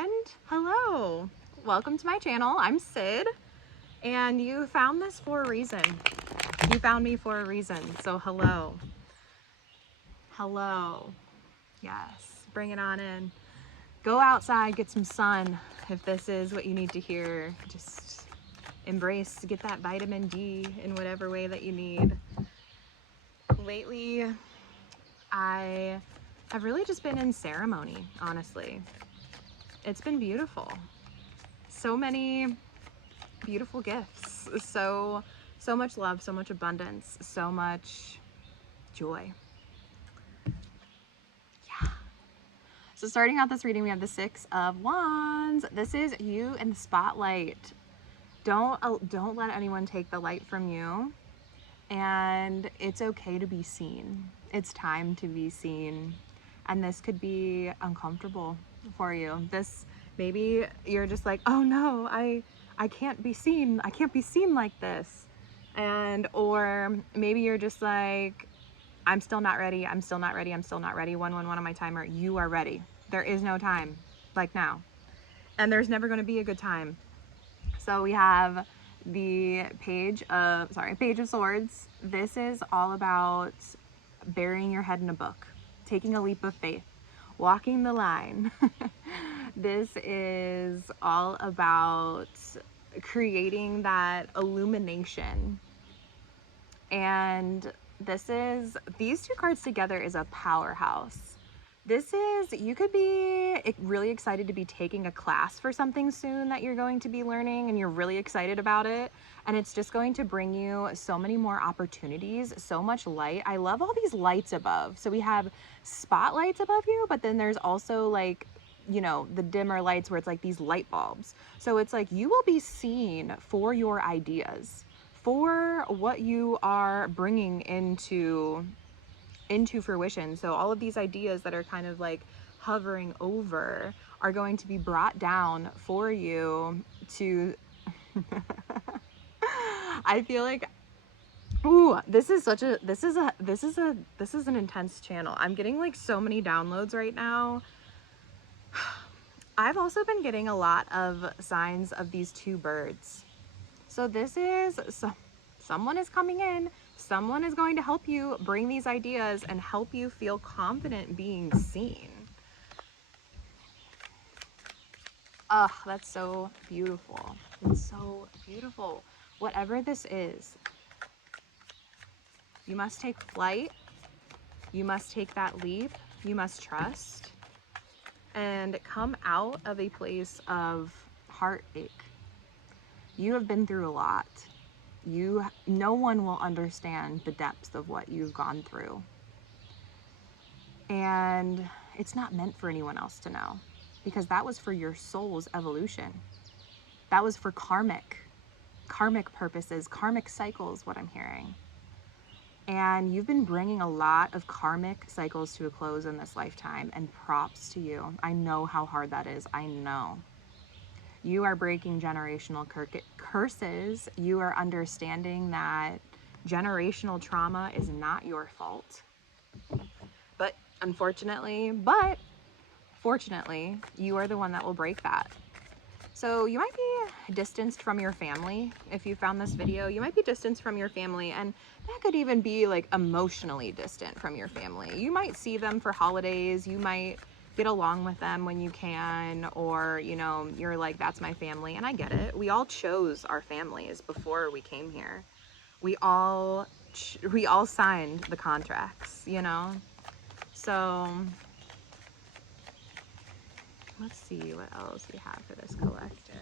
friend. Hello. Welcome to my channel. I'm Sid, and you found this for a reason. You found me for a reason. So hello. Hello. Yes. Bring it on in. Go outside, get some sun. If this is what you need to hear, just embrace, get that vitamin D in whatever way that you need. Lately, I have really just been in ceremony, honestly. It's been beautiful. So many beautiful gifts. So much love, so much abundance, so much joy. Yeah. So starting out this reading, we have the Six of Wands. This is you in the spotlight. Don't let anyone take the light from you. And it's okay to be seen. It's time to be seen. And this could be uncomfortable for you. Maybe you're just like, oh no, I can't be seen. I can't be seen like this. Or maybe you're just like, I'm still not ready. I'm still not ready. I'm still not ready. 111 on my timer. You are ready. There is no time like now. And there's never going to be a good time. So we have the Page of Swords. This is all about burying your head in a book, taking a leap of faith, walking the line. This is all about creating that illumination. And these two cards together is a powerhouse. You could be really excited to be taking a class for something soon that you're going to be learning, and you're really excited about it. And it's just going to bring you so many more opportunities, so much light. I love all these lights above. So we have spotlights above you, but then there's also like, you know, the dimmer lights where it's like these light bulbs. So it's like you will be seen for your ideas, for what you are bringing into fruition. So all of these ideas that are kind of like hovering over are going to be brought down for you to I feel like, ooh, this is an intense channel. I'm getting like so many downloads right now. I've also been getting a lot of signs of these two birds. So someone is coming in. Someone is going to help you bring these ideas and help you feel confident being seen. Ugh, that's so beautiful. It's so beautiful. Whatever this is, you must take flight. You must take that leap. You must trust and come out of a place of heartache. You have been through a lot. No one will understand the depths of what you've gone through. And it's not meant for anyone else to know, because that was for your soul's evolution. That was for karmic purposes, karmic cycles, what I'm hearing. And you've been bringing a lot of karmic cycles to a close in this lifetime, and props to you. I know how hard that is. I know. You are breaking generational curses. You are understanding that generational trauma is not your fault. But fortunately, you are the one that will break that. So you might be distanced from your family. If you found this video, you might be distanced from your family, and that could even be like emotionally distant from your family. You might see them for holidays. You might get along with them when you can, or, you know, you're like, that's my family. And I get it. We all chose our families before we came here. We all signed the contracts, you know? So let's see what else we have for this collective.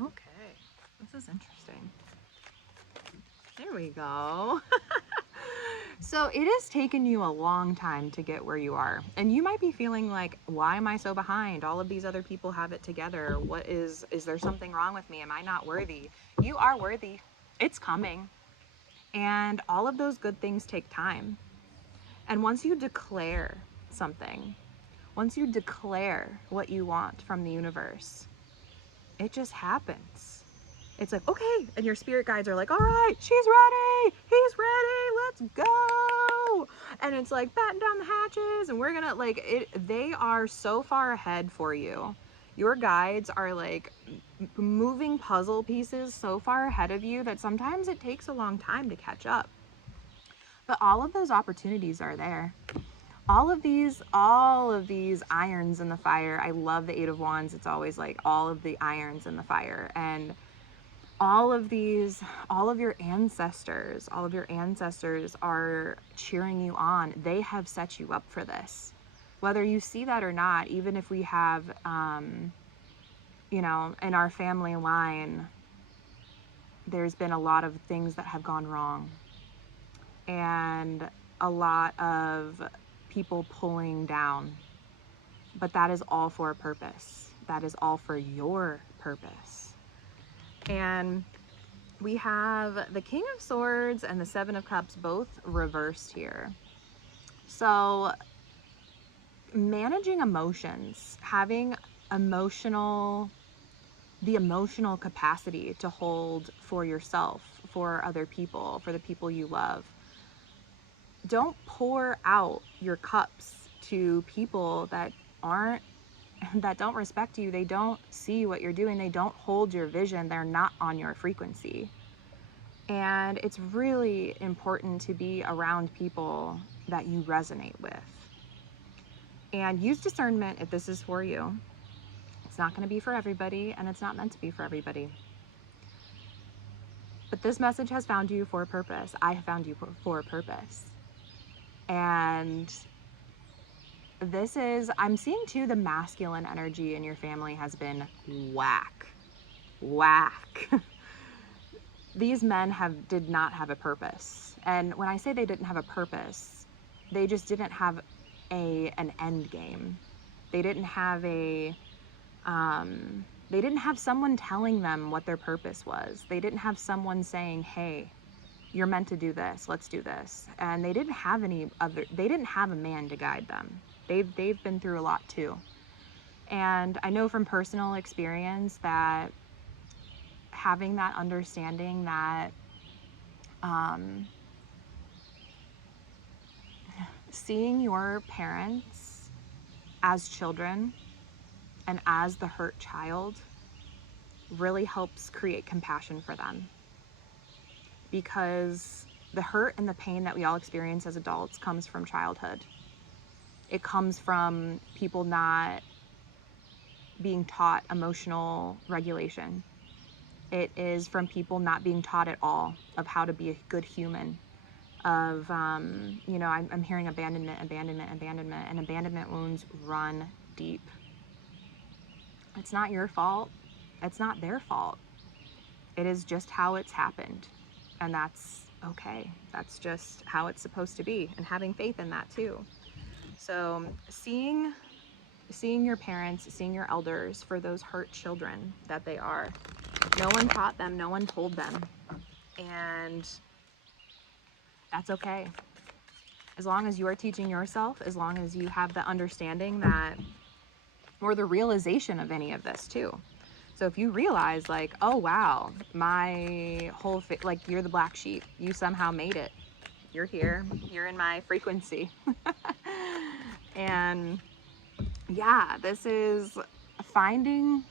Okay, this is interesting. There we go. So it has taken you a long time to get where you are. And you might be feeling like, why am I so behind? All of these other people have it together. Is there something wrong with me? Am I not worthy? You are worthy. It's coming. And all of those good things take time. And once you declare something, once you declare what you want from the universe, it just happens. It's like, okay, and your spirit guides are like, all right, she's ready, he's ready, let's go. And it's like batten down the hatches, and we're gonna like it. They are so far ahead for you. Your guides are like moving puzzle pieces so far ahead of you that sometimes it takes a long time to catch up. But all of those opportunities are there. All of these irons in the fire. I love the Eight of Wands. It's always like all of the irons in the fire. And all of your ancestors are cheering you on. They have set you up for this. Whether you see that or not, even if we have, in our family line, there's been a lot of things that have gone wrong. And a lot of people pulling down. But that is all for a purpose. That is all for your purpose. And we have the King of Swords and the Seven of Cups both reversed here. So managing emotions, having the emotional capacity to hold for yourself, for other people, for the people you love. Don't pour out your cups to people that don't respect you. They don't see what you're doing. They don't hold your vision. They're not on your frequency. And it's really important to be around people that you resonate with. And use discernment if this is for you. It's not going to be for everybody, and it's not meant to be for everybody. But this message has found you for a purpose. I have found you for a purpose. And I'm seeing too, the masculine energy in your family has been whack. These men did not have a purpose. And when I say they didn't have a purpose, they just didn't have an end game. They didn't have they didn't have someone telling them what their purpose was. They didn't have someone saying, hey, you're meant to do this, let's do this. And they didn't have a man to guide them. They've been through a lot too. And I know from personal experience that having that understanding that seeing your parents as children and as the hurt child really helps create compassion for them. Because the hurt and the pain that we all experience as adults comes from childhood. It comes from people not being taught emotional regulation. It is from people not being taught at all of how to be a good human. I'm hearing abandonment, and abandonment wounds run deep. It's not your fault. It's not their fault. It is just how it's happened. And that's okay. That's just how it's supposed to be, and having faith in that too. So seeing your parents, seeing your elders for those hurt children that they are. No one taught them, no one told them. And that's okay. As long as you are teaching yourself, as long as you have the understanding that, or the realization of any of this too. So if you realize like, oh wow, my whole like you're the black sheep, you somehow made it. You're here, you're in my frequency. And yeah, this is finding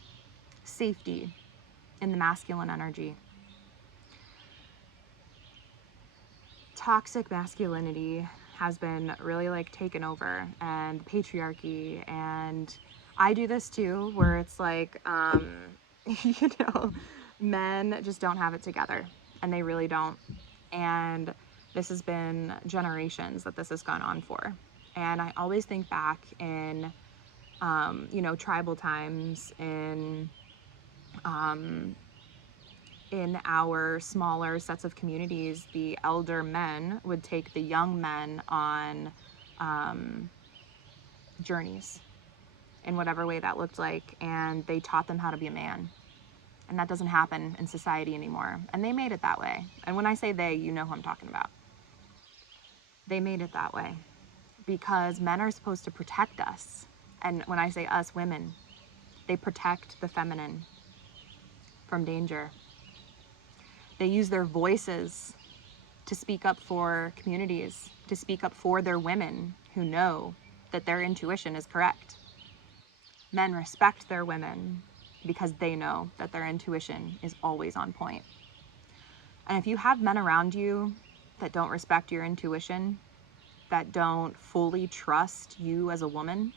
safety in the masculine energy. Toxic masculinity has been really like taken over, and patriarchy, and I do this too, where it's like, men just don't have it together, and they really don't. And this has been generations that this has gone on for. And I always think back in, tribal times, in our smaller sets of communities, the elder men would take the young men on journeys in whatever way that looked like, and they taught them how to be a man. And that doesn't happen in society anymore. And they made it that way. And when I say they, you know who I'm talking about. They made it that way because men are supposed to protect us. And when I say us, women, they protect the feminine from danger. They use their voices to speak up for communities, to speak up for their women who know that their intuition is correct. Men respect their women because they know that their intuition is always on point. And if you have men around you that don't respect your intuition, that don't fully trust you as a woman,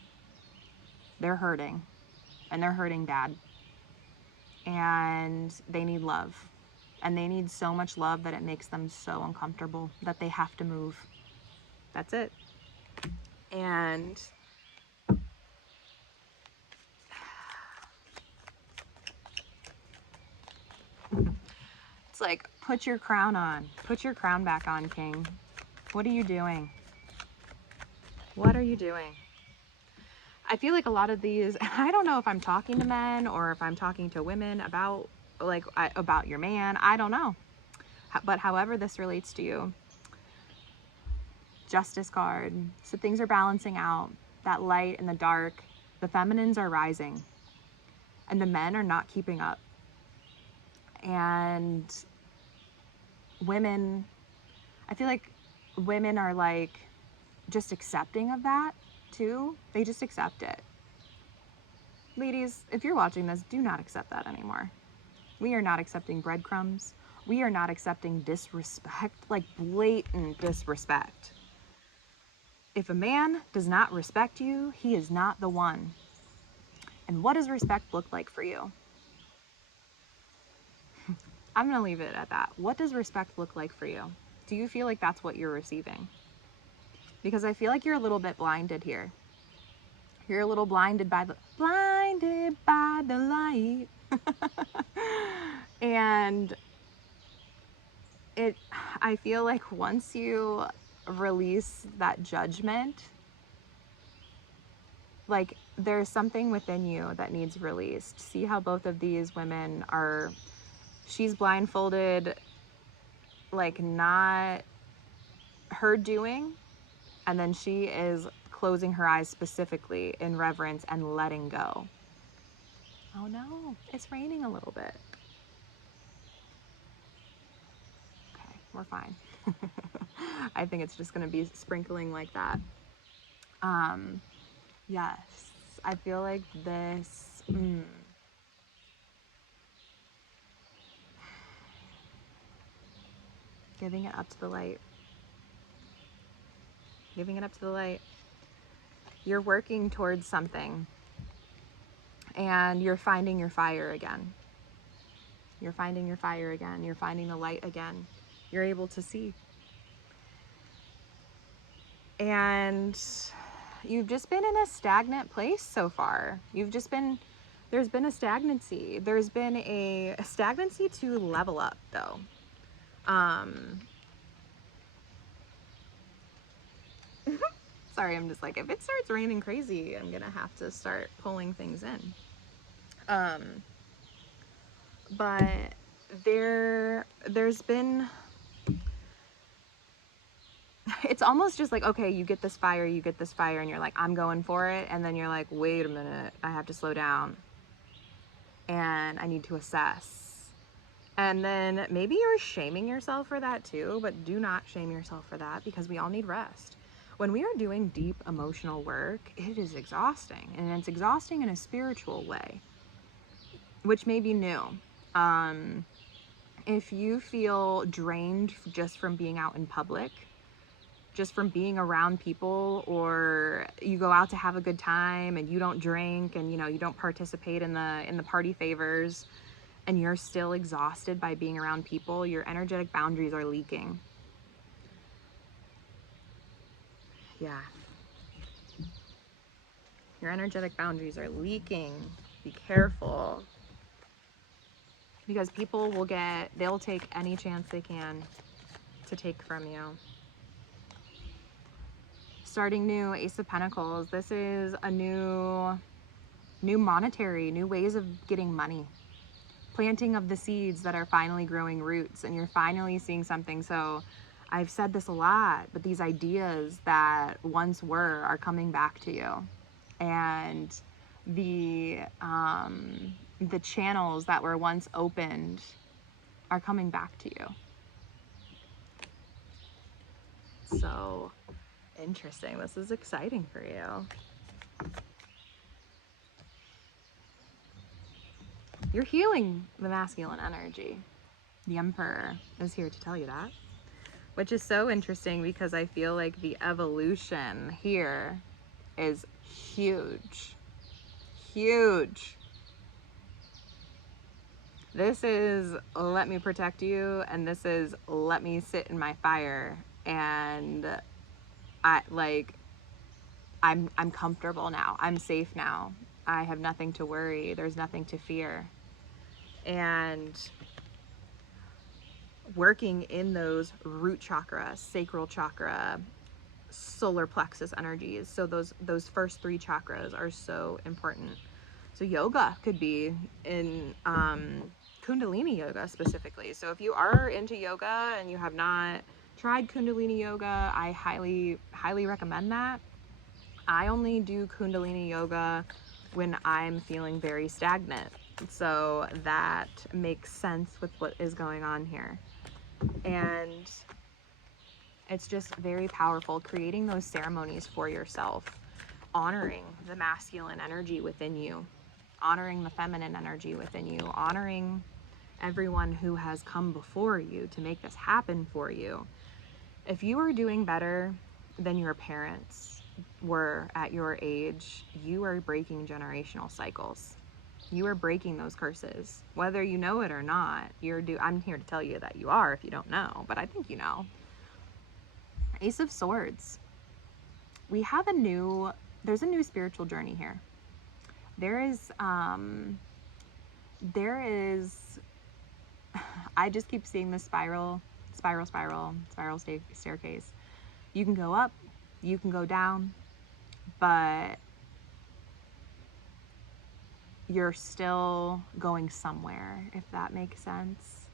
they're hurting. And they're hurting bad. And they need love. And they need so much love that it makes them so uncomfortable that they have to move. That's it. And it's like, put your crown on. Put your crown back on, King. What are you doing? What are you doing? I feel like a lot of these, I don't know if I'm talking to men or if I'm talking to women about, like, about your man. I don't know. But however this relates to you, Justice card. So things are balancing out. That light and the dark. The feminines are rising. And the men are not keeping up. And women, I feel like women are like just accepting of that too. They just accept it. Ladies, if you're watching this, do not accept that anymore. We are not accepting breadcrumbs. We are not accepting disrespect, like blatant disrespect. If a man does not respect you, he is not the one. And what does respect look like for you? I'm going to leave it at that. What does respect look like for you? Do you feel like that's what you're receiving? Because I feel like you're a little bit blinded here. You're a little blinded by the light. And I feel like once you release that judgment, like there's something within you that needs released. See how both of these women are, she's blindfolded, like not her doing, and then she is closing her eyes specifically in reverence and letting go. Oh no, it's raining a little bit. Okay, we're fine. I think it's just gonna be sprinkling like that. Yes, I feel like this, giving it up to the light. Giving it up to the light. You're working towards something and you're finding your fire again. You're finding your fire again. You're finding the light again. You're able to see. And you've just been in a stagnant place so far. There's been a stagnancy. There's been a stagnancy to level up though. Sorry, I'm just like, if it starts raining crazy, I'm gonna have to start pulling things in. But there's been, it's almost just like, okay, you get this fire, and you're like, I'm going for it. And then you're like, wait a minute, I have to slow down and I need to assess. And then maybe you're shaming yourself for that too, but do not shame yourself for that because we all need rest. When we are doing deep emotional work, it is exhausting, and it's exhausting in a spiritual way, which may be new. If you feel drained just from being out in public, just from being around people, or you go out to have a good time and you don't drink and you don't participate in the party favors, and you're still exhausted by being around people, your energetic boundaries are leaking. Yeah. Your energetic boundaries are leaking. Be careful. Because people they'll take any chance they can to take from you. Starting new, Ace of Pentacles. This is a new ways of getting money. Planting of the seeds that are finally growing roots, and you're finally seeing something. So I've said this a lot, but these ideas that once were are coming back to you. and the channels that were once opened are coming back to you. So interesting. This is exciting for you. You're healing the masculine energy. The Emperor is here to tell you that, which is so interesting because I feel like the evolution here is huge. Huge. This is let me protect you, and this is let me sit in my fire, and I'm comfortable now. I'm safe now. I have nothing to worry. There's nothing to fear. And working in those root chakra, sacral chakra, solar plexus energies. So those first 3 chakras are so important. So yoga could be in Kundalini yoga specifically. So if you are into yoga and you have not tried Kundalini yoga, I highly, highly recommend that. I only do Kundalini yoga when I'm feeling very stagnant. So that makes sense with what is going on here. And it's just very powerful, creating those ceremonies for yourself, honoring the masculine energy within you, honoring the feminine energy within you, honoring everyone who has come before you to make this happen for you. If you are doing better than your parents were at your age, you are breaking generational cycles. You are breaking those curses, whether you know it or not. I'm here to tell you that you are if you don't know, but I think you know. Ace of Swords. We have there's a new spiritual journey here. There is, I just keep seeing this spiral staircase. You can go up, you can go down, but you're still going somewhere, if that makes sense.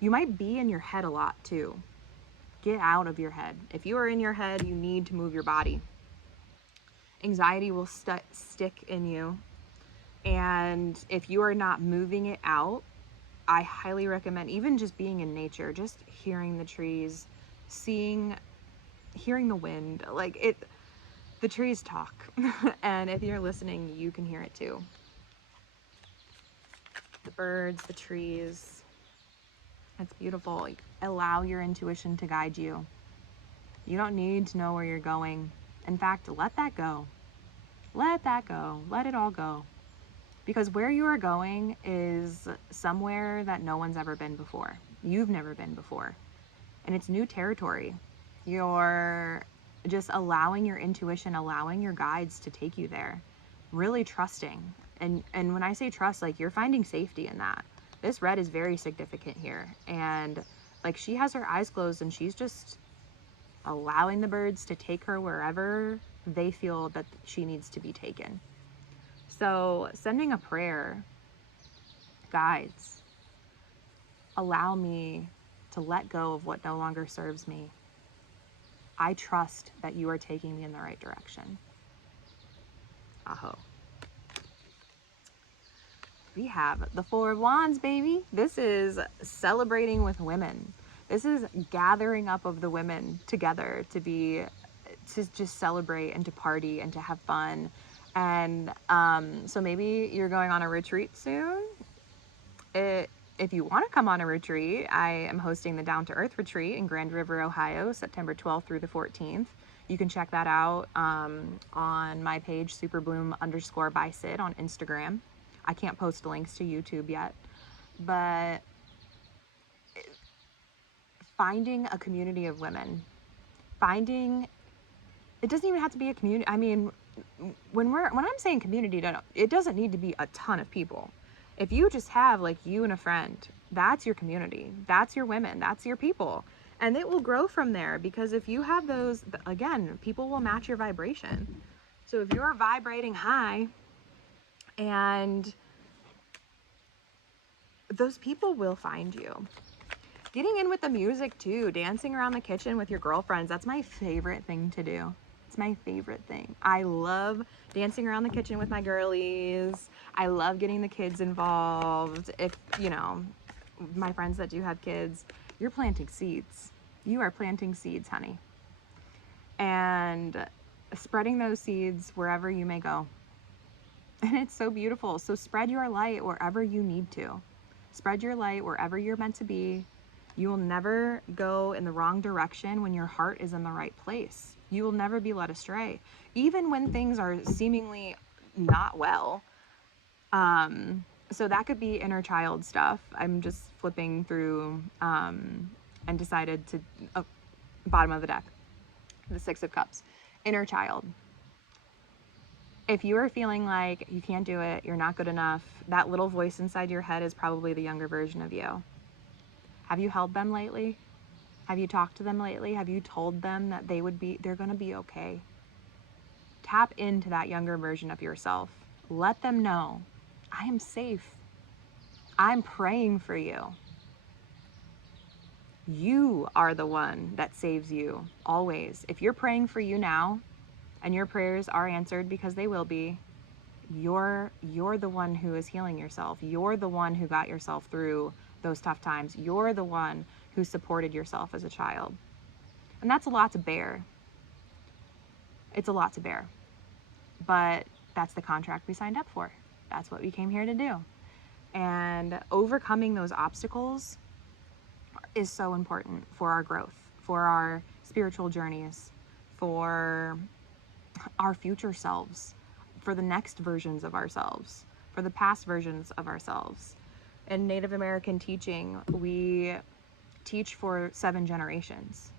You might be in your head a lot too. Get out of your head. If you are in your head, you need to move your body. Anxiety will stick in you. And if you are not moving it out, I highly recommend even just being in nature, just hearing the trees, hearing the wind. The trees talk. And if you're listening, you can hear it too. The birds, the trees. It's beautiful. Allow your intuition to guide you. You don't need to know where you're going. In fact, let that go. Let that go. Let it all go. Because where you are going is somewhere that no one's ever been before. You've never been before. And it's new territory. You're just allowing your intuition, allowing your guides to take you there. Really trusting. And when I say trust, you're finding safety in that. This red is very significant here. And she has her eyes closed and she's just allowing the birds to take her wherever they feel that she needs to be taken. So sending a prayer, guides, allow me to let go of what no longer serves me. I trust that you are taking me in the right direction. Aho. We have the Four of Wands, baby. This is celebrating with women. This is gathering up of the women together to just celebrate and to party and to have fun. And so maybe you're going on a retreat soon. If you want to come on a retreat, I am hosting the Down to Earth retreat in Grand River, Ohio, September 12th through the 14th. You can check that out on my page, superbloom_by_Sid on Instagram. I can't post links to YouTube yet, but finding a community of women, it doesn't even have to be a community. I mean, when I'm saying community, it doesn't need to be a ton of people. If you just have you and a friend, that's your community. That's your women. That's your people. And it will grow from there, because if you have those, again, people will match your vibration. So if you're vibrating high, and those people will find you. Getting in with the music too, dancing around the kitchen with your girlfriends, that's my favorite thing to do. It's my favorite thing. I love dancing around the kitchen with my girlies. I love getting the kids involved. If, you know, my friends that do have kids, you're planting seeds. You are planting seeds, honey. And spreading those seeds wherever you may go. And it's so beautiful. So spread your light wherever you need to. Spread your light wherever you're meant to be. You will never go in the wrong direction when your heart is in the right place. You will never be led astray. Even when things are seemingly not well. So that could be inner child stuff. I'm just flipping through and decided to, bottom of the deck, the Six of Cups, inner child. If you are feeling like you can't do it, you're not good enough, that little voice inside your head is probably the younger version of you. Have you held them lately? Have you talked to them lately? Have you told them that they're going to be okay? Tap into that younger version of yourself. Let them know, I am safe. I'm praying for you. You are the one that saves you always. If you're praying for you now and your prayers are answered, because they will be, you're the one who is healing yourself. You're the one who got yourself through those tough times. You're the one who supported yourself as a child. And that's a lot to bear. It's a lot to bear. But that's the contract we signed up for. That's what we came here to do. And overcoming those obstacles is so important for our growth, for our spiritual journeys, for our future selves, for the next versions of ourselves, for the past versions of ourselves. In Native American teaching, we teach for 7 generations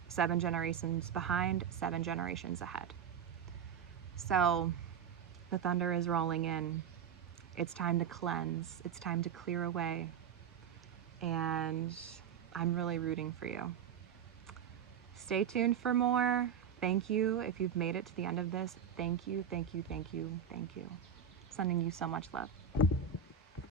behind, 7 generations ahead. So the thunder is rolling in. It's time to cleanse. It's time to clear away. And I'm really rooting for you. Stay tuned for more. Thank you. If you've made it to the end of this, thank you, thank you, thank you, thank you. Sending you so much love.